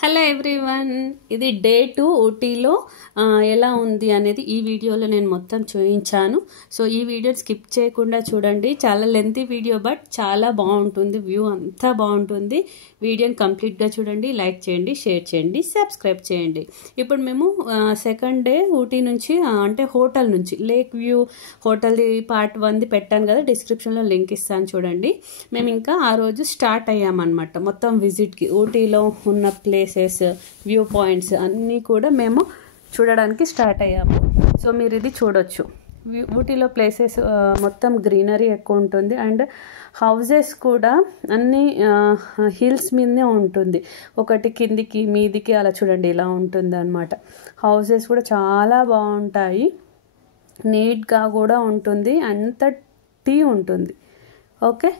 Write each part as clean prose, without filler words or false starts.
Hello everyone, ఇది day 2 ఊటీలో ఎలా ఉంది అనేది ఈ వీడియోలో నేను మొత్తం చూపించాను. సో ఈ వీడియో స్కిప్ చేయకుండా చూడండి. చాలా లెంతీ వీడియో బట్ చాలా బాగుంటుంది. వ్యూ అంతా బాగుంటుంది. వీడియోని కంప్లీట్గా చూడండి. లైక్ చేయండి, షేర్ చేయండి, సబ్స్క్రైబ్ చేయండి. ఇప్పుడు మేము సెకండ్ డే ఊటీ నుంచి అంటే హోటల్ నుంచి లేక్ వ్యూ హోటల్ది పార్ట్ 1ది పెట్టాను కదా, డిస్క్రిప్షన్లో లింక్ ఇస్తాను చూడండి. మేము ఇంకా ఆ రోజు స్టార్ట్ అయ్యామన్నమాట. మొత్తం విజిట్కి ఊటీలో ఉన్న ప్లేసెస్, వ్యూ పాయింట్స్ అన్నీ కూడా మేము చూడడానికి స్టార్ట్ అయ్యాము. సో మీరు ఇది చూడొచ్చు. ఊటీలో ప్లేసెస్ మొత్తం గ్రీనరీ ఎక్కువ ఉంటుంది అండ్ హౌజెస్ కూడా అన్నీ హిల్స్ మీదనే ఉంటుంది. ఒకటి కిందికి మీదికి అలా చూడండి, ఇలా ఉంటుంది అన్నమాట. హౌజెస్ కూడా చాలా బాగుంటాయి, నీట్గా కూడా ఉంటుంది, అంత టీ ఉంటుంది. ఓకే,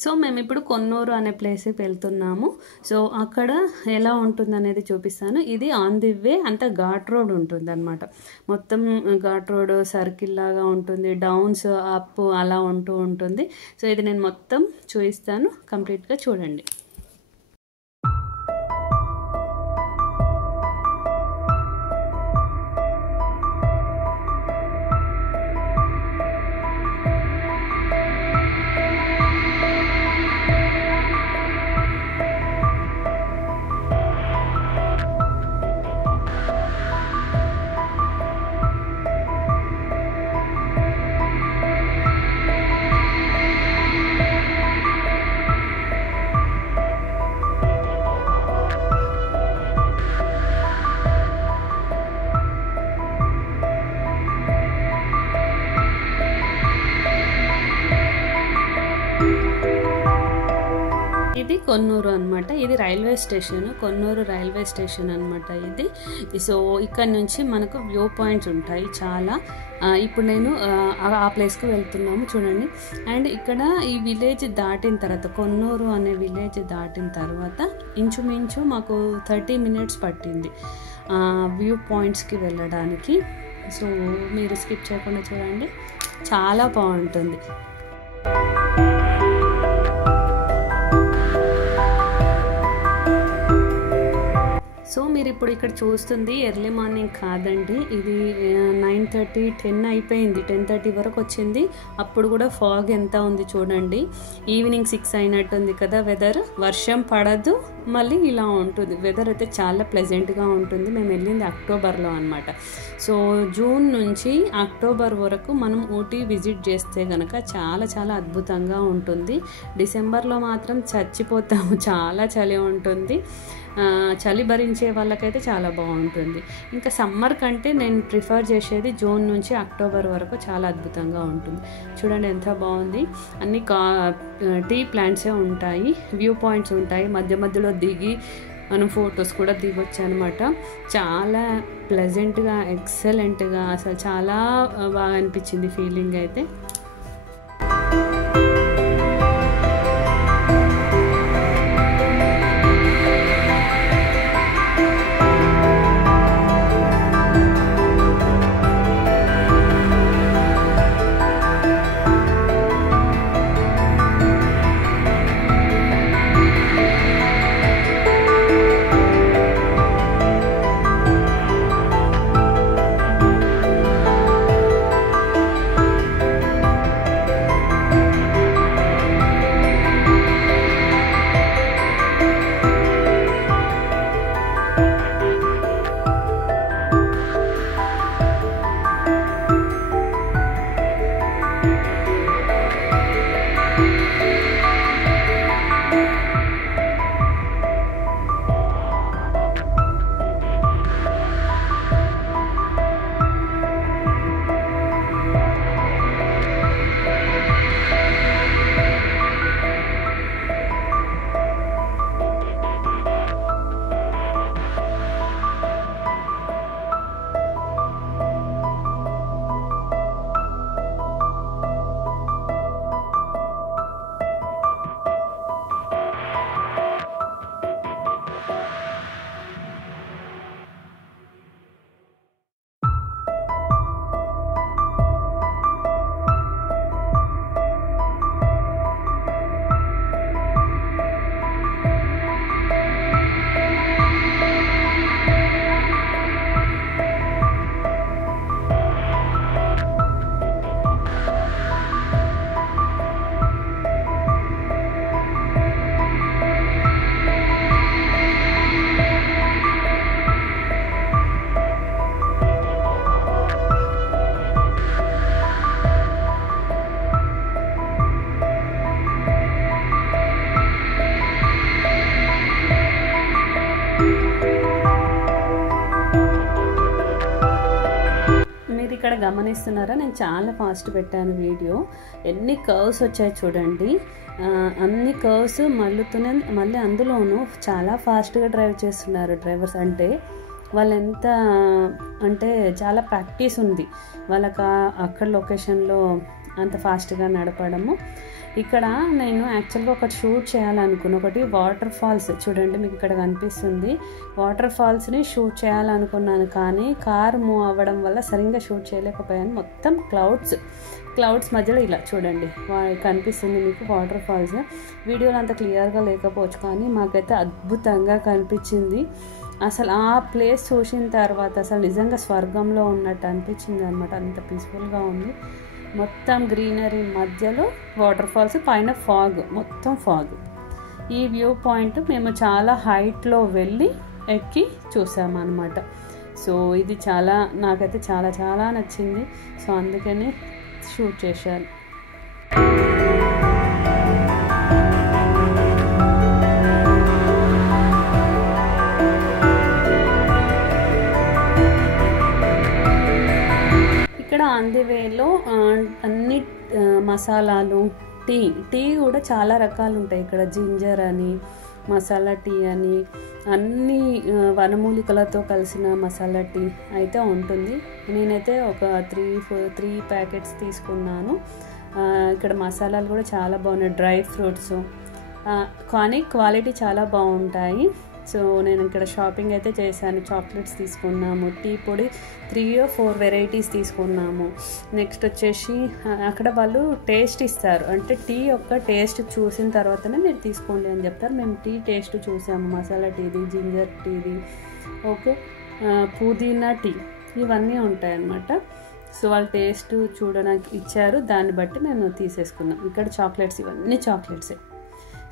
సో మేము ఇప్పుడు కొన్నూరు అనే ప్లేస్కి వెళ్తున్నాము. సో అక్కడ ఎలా ఉంటుంది అనేది చూపిస్తాను. ఇది ఆన్ ది వే అంతా ఘాట్ రోడ్ ఉంటుంది అనమాట. మొత్తం ఘాట్ రోడ్ సర్కిల్ లాగా ఉంటుంది, డౌన్స్ అప్ అలా ఉంటుంది. సో ఇది నేను మొత్తం చూపిస్తాను, కంప్లీట్గా చూడండి. ఇది కొన్నూరు అనమాట. ఇది railway station, Konnur railway station అనమాట ఇది. సో ఇక్కడ నుంచి మనకు వ్యూ పాయింట్స్ ఉంటాయి చాలా. ఇప్పుడు నేను ఆ ప్లేస్కి వెళ్తున్నాము చూడండి. అండ్ ఇక్కడ ఈ విలేజ్ దాటిన తర్వాత, కొన్నూరు అనే విలేజ్ దాటిన తర్వాత ఇంచుమించు మాకు 30 minutes పట్టింది వ్యూ పాయింట్స్కి వెళ్ళడానికి. సో మీరు స్కిప్ చేయకుండా చూడండి, చాలా బాగుంటుంది. సో మీరు ఇప్పుడు ఇక్కడ చూస్తుంది ఎర్లీ మార్నింగ్ కాదండి, ఇది 9:30 10 అయిపోయింది. 10:30 వరకు వచ్చింది. అప్పుడు కూడా ఫాగ్ ఎంత ఉంది చూడండి. ఈవినింగ్ 6 అయినట్టుంది కదా. వెదర్ వర్షం పడదు, మళ్ళీ ఇలా ఉంటుంది. వెదర్ అయితే చాలా ప్లెజెంట్గా ఉంటుంది. మేము వెళ్ళింది అక్టోబర్లో అనమాట. సో జూన్ నుంచి అక్టోబర్ వరకు మనం ఊటీ విజిట్ చేస్తే కనుక చాలా చాలా అద్భుతంగా ఉంటుంది. డిసెంబర్లో మాత్రం చచ్చిపోతాము, చాలా చలి ఉంటుంది. చలి భరించే వాళ్ళకైతే చాలా బాగుంటుంది. ఇంకా సమ్మర్ కంటే నేను ప్రిఫర్ చేసేది జూన్ నుంచి అక్టోబర్ వరకు, చాలా అద్భుతంగా ఉంటుంది. చూడండి ఎంత బాగుంది. అన్ని టీ ప్లాంట్సే ఉంటాయి, వ్యూ పాయింట్స్ ఉంటాయి. మధ్య మధ్యలో దిగి మనం ఫొటోస్ కూడా దిగొచ్చు అనమాట. చాలా ప్లెజెంట్గా, ఎక్సలెంట్గా, అసలు చాలా బాగా అనిపించింది ఫీలింగ్ అయితే. మీరు ఇక్కడ గమనిస్తున్నారా, నేను చాలా ఫాస్ట్ పెట్టాను వీడియో. ఎన్ని కర్వ్స్ వచ్చాయి చూడండి. అన్ని కర్వ్స్ మళ్ళీ అందులోనూ చాలా ఫాస్ట్గా డ్రైవ్ చేస్తున్నారు డ్రైవర్స్. అంటే వాళ్ళు ఎంత అంటే చాలా ప్రాక్టీస్ ఉంది వాళ్ళకి అక్కడ లొకేషన్లో అంత ఫాస్ట్గా నడపడము. ఇక్కడ నేను యాక్చువల్గా ఒకటి షూట్ చేయాలనుకున్నాను. ఒకటి వాటర్ ఫాల్స్ చూడండి, మీకు ఇక్కడ కనిపిస్తుంది. వాటర్ ఫాల్స్ని షూట్ చేయాలనుకున్నాను, కానీ కార్ మూవ్ అవ్వడం వల్ల సరిగ్గా షూట్ చేయలేకపోయాను. మొత్తం క్లౌడ్స్ మధ్యలో ఇలా చూడండి కనిపిస్తుంది మీకు వాటర్ ఫాల్స్. వీడియోలో అంత క్లియర్గా లేకపోవచ్చు, కానీ మాకైతే అద్భుతంగా కనిపించింది. అసలు ఆ ప్లేస్ చూసిన తర్వాత అసలు నిజంగా స్వర్గంలో ఉన్నట్టు అనిపించింది అనమాట. అంత పీస్ఫుల్గా ఉంది. మొత్తం గ్రీనరీ మధ్యలో వాటర్ ఫాల్స్, పైన ఫాగ్, మొత్తం ఫాగ్. ఈ వ్యూ పాయింట్ మేము చాలా హైట్లో వెళ్ళి ఎక్కి చూసామన్నమాట. సో ఇది నాకైతే చాలా నచ్చింది. సో అందుకని షూట్ చేశాను. ఇక్కడ ఆన్ ది వేలో అన్ని మసాలాలు, టీ కూడా చాలా రకాలు ఉంటాయి ఇక్కడ. జింజర్ అని, మసాలా టీ అని, అన్ని వనమూలికలతో కలిసిన మసాలా టీ అయితే ఉంటుంది. నేనైతే ఒక 3 ప్యాకెట్స్ తీసుకున్నాను. ఇక్కడ మసాలాలు కూడా చాలా బాగున్నాయి, డ్రై ఫ్రూట్స్, కానీ క్వాలిటీ చాలా బాగుంటాయి. సో నేను ఇక్కడ షాపింగ్ అయితే చేశాను. చాక్లెట్స్ తీసుకున్నాము, టీ పొడి 3 or 4 వెరైటీస్ తీసుకున్నాము. నెక్స్ట్ వచ్చేసి అక్కడ వాళ్ళు టేస్ట్ ఇస్తారు, అంటే టీ యొక్క టేస్ట్ చూసిన తర్వాతనే మీరు తీసుకోండి అని చెప్తారు. మేము టీ టేస్ట్ చూసాము, మసాలా టీది, జింజర్ టీది, ఓకే, పుదీనా టీ, ఇవన్నీ ఉంటాయన్నమాట. సో వాళ్ళు టేస్ట్ చూడడానికి ఇచ్చారు, దాన్ని బట్టి మేము తీసేసుకున్నాం. ఇక్కడ చాక్లెట్స్, ఇవన్నీ చాక్లెట్సే.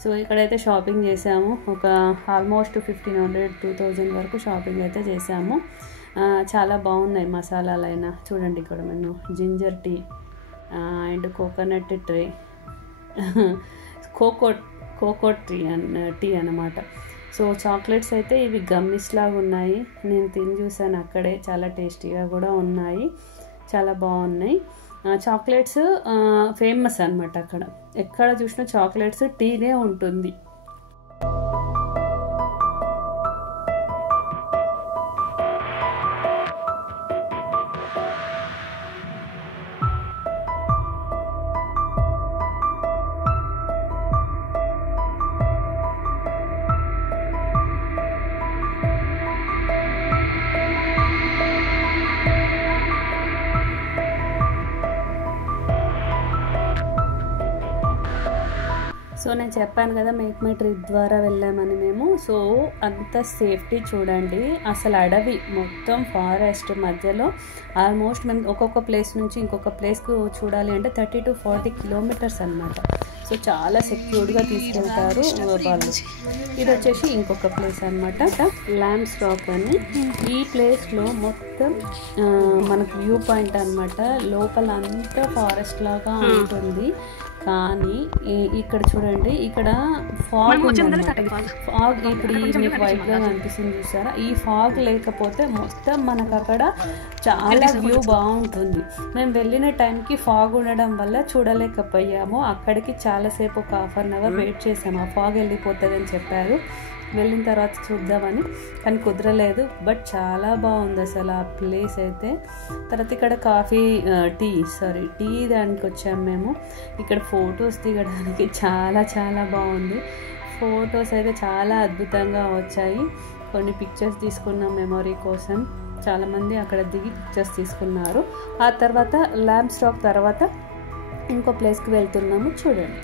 సో ఇక్కడైతే షాపింగ్ చేసాము. ఒక ఆల్మోస్ట్ 1500-2000 వరకు షాపింగ్ అయితే చేసాము. చాలా బాగున్నాయి మసాలాలైనా. చూడండి ఇక్కడ మేము ginger tea and coconut tray, coconut tea అన్నమాట. సో చాక్లెట్స్ అయితే ఇవి గమ్మిస్ లాగా ఉన్నాయి. నేను తిని చూసాను అక్కడే, చాలా టేస్టీగా కూడా ఉన్నాయి, చాలా బాగున్నాయి. చాక్లెట్స్ ఫేమస్ అన్నమాట అక్కడ. ఎక్కడ చూసినా చాక్లెట్స్, టీనే ఉంటుంది. సో నేను చెప్పాను కదా మేక్ మై ట్రిప్ ద్వారా వెళ్ళామని మేము. సో అంత సేఫ్టీ చూడండి. అసలు అడవి మొత్తం ఫారెస్ట్ మధ్యలో ఆల్మోస్ట్ మేము ఒక్కొక్క ప్లేస్ నుంచి ఇంకొక ప్లేస్కు చూడాలి అంటే 30 to 40 కిలోమీటర్స్ అన్నమాట. సో చాలా సెక్యూర్డ్గా తీసుకెళ్తారు వాళ్ళు. ఇది వచ్చేసి ఇంకొక ప్లేస్ అనమాట, ల్యాంబ్స్ రాక్ అని. ఈ ప్లేస్లో మొత్తం మనకు వ్యూ పాయింట్ అనమాట. లోపల అంతా ఫారెస్ట్ లాగా ఉంటుంది, కానీ ఇక్కడ చూడండి, ఇక్కడ ఫాగ్ ఉందన్నమాట. ఫాగ్ ఇప్పుడు మీకు వైట్గా కనిపిస్తుంది చూసారా, ఈ ఫాగ్ లేకపోతే మొత్తం మనకు అక్కడ చాలా వ్యూ బాగుంటుంది. మేము వెళ్ళిన టైంకి ఫాగ్ ఉండడం వల్ల చూడలేకపోయాము. అక్కడికి చాలాసేపు ఒక 1/2 hour వెయిట్ చేసాము. ఆ ఫాగ్ వెళ్ళిపోతుంది అని చెప్పారు, వెళ్ళిన తర్వాత చూద్దామని, కానీ కుదరలేదు. బట్ చాలా బాగుంది అసలు ఆ ప్లేస్ అయితే. తర్వాత ఇక్కడ టీ దానికి వచ్చాము మేము. ఇక్కడ ఫొటోస్ దిగడానికి చాలా బాగుంది. ఫొటోస్ అయితే చాలా అద్భుతంగా వచ్చాయి. కొన్ని పిక్చర్స్ తీసుకున్నాం మెమొరీ కోసం. చాలామంది అక్కడ దిగి పిక్చర్స్ తీసుకున్నారు. ఆ తర్వాత ల్యాంబ్స్ రాక్ తర్వాత ఇంకో ప్లేస్కి వెళ్తున్నాము, చూడండి.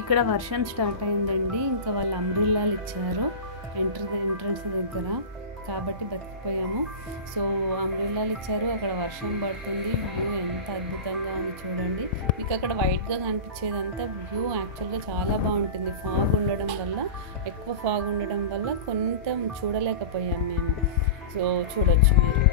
ఇక్కడ వర్షం స్టార్ట్ అయిందండి. ఇంకా వాళ్ళు అంబ్రిల్లాలు ఇచ్చారు ఎంట్రన్స్ దగ్గర, కాబట్టి బతికిపోయాము. సో అంబ్రిల్లాలు ఇచ్చారు, అక్కడ వర్షం పడుతుంది. వ్యూ ఎంత అద్భుతంగా ఉంది చూడండి. మీకు అక్కడ వైట్గా కనిపించేదంతా వ్యూ యాక్చువల్గా చాలా బాగుంటుంది. ఫాగ్ ఉండడం వల్ల, ఎక్కువ ఫాగ్ ఉండడం వల్ల కొంత చూడలేకపోయాం మేము. సో చూడొచ్చు మీరు.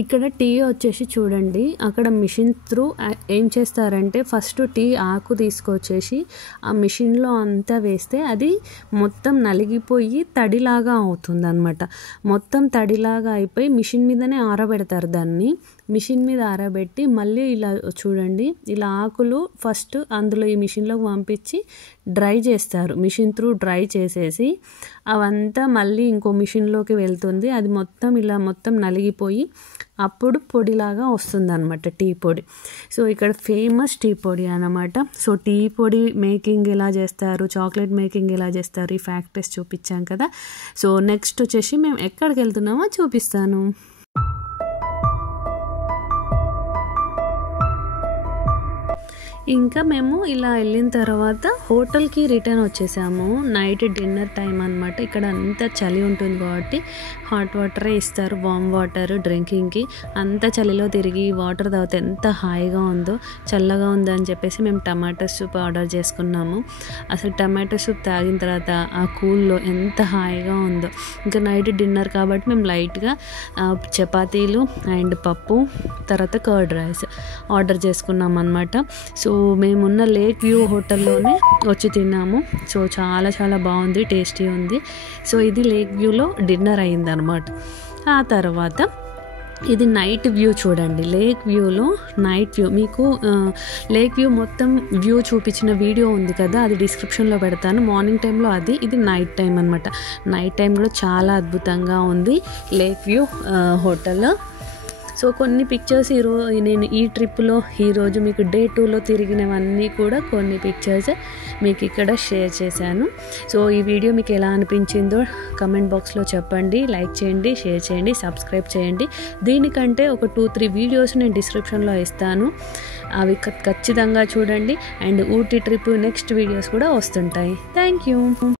ఇక్కడ టీ వచ్చేసి చూడండి, అక్కడ మిషన్ త్రూ ఏం చేస్తారంటే ఫస్ట్ టీ ఆకు తీసుకొచ్చేసి ఆ మిషన్లో అంతా వేస్తే అది మొత్తం నలిగిపోయి తడిలాగా అవుతుంది అనమాట. మొత్తం తడిలాగా అయిపోయి మిషన్ మీదనే ఆరబెడతారు దాన్ని. మిషన్ మీద ఆరబెట్టి మళ్ళీ ఇలా చూడండి, ఇలా ఆకులు ఫస్ట్ అందులో ఈ మిషన్లోకి పంపించి డ్రై చేస్తారు. మిషన్ త్రూ డ్రై చేసేసి అవంతా మళ్ళీ ఇంకో మిషన్లోకి వెళ్తుంది. అది మొత్తం ఇలా మొత్తం నలిగిపోయి అప్పుడు పొడిలాగా వస్తుందన్నమాట టీ పొడి. సో ఇక్కడ ఫేమస్ టీ పొడి అన్నమాట. సో టీ పొడి మేకింగ్ ఎలా చేస్తారు, చాక్లెట్ మేకింగ్ ఎలా చేస్తారు, ఈ ఫ్యాక్టరీస్ చూపించాం కదా. సో నెక్స్ట్ వచ్చేసి మేము ఎక్కడికి వెళ్తున్నామో చూపిస్తాను. ఇంకా మేము ఇలా వెళ్ళిన తర్వాత హోటల్కి రిటర్న్ వచ్చేసాము. నైట్ డిన్నర్ టైం అనమాట. ఇక్కడ అంతా చలి ఉంటుంది కాబట్టి హాట్ వాటరే ఇస్తారు, వామ్ వాటర్ డ్రింకింగ్కి. అంత చలిలో తిరిగి వాటర్ తాగితే ఎంత హాయిగా ఉందో, చల్లగా ఉందని చెప్పేసి మేము టమాటో సూప్ ఆర్డర్ చేసుకున్నాము. అసలు టమాటో సూప్ తాగిన తర్వాత ఆ కూల్లో ఎంత హాయిగా ఉందో. ఇంకా నైట్ డిన్నర్ కాబట్టి మేము లైట్గా చపాతీలు అండ్ పప్పు, తర్వాత కర్డ్ రైస్ ఆర్డర్ చేసుకున్నాం అనమాట. సో మేమున్న లేక్ వ్యూ హోటల్లోనే వచ్చి తిన్నాము. సో చాలా చాలా బాగుంది, టేస్టీ ఉంది. సో ఇది లేక్ వ్యూలో డిన్నర్ అయిందనమాట. ఆ తర్వాత ఇది నైట్ వ్యూ చూడండి. లేక్ వ్యూలో నైట్ వ్యూ మీకు లేక్ వ్యూ మొత్తం వ్యూ చూపించిన వీడియో ఉంది కదా, అది డిస్క్రిప్షన్లో పెడతాను. మార్నింగ్ టైంలో అది, ఇది నైట్ టైం అనమాట. నైట్ టైం కూడా చాలా అద్భుతంగా ఉంది లేక్ వ్యూ హోటల్. సో కొన్ని పిక్చర్స్ నేను ఈ ట్రిప్లో ఈరోజు మీకు డే 2లో తిరిగినవన్నీ కూడా కొన్ని పిక్చర్స్ మీకు ఇక్కడ షేర్ చేశాను. సో ఈ వీడియో మీకు ఎలా అనిపించిందో కమెంట్ బాక్స్లో చెప్పండి. లైక్ చేయండి, షేర్ చేయండి, సబ్స్క్రైబ్ చేయండి. దీనికంటే ఒక 2-3 వీడియోస్ నేను డిస్క్రిప్షన్లో ఇస్తాను, అవి ఖచ్చితంగా చూడండి. And Ooty trip next videos కూడా వస్తుంటాయి. Thank you.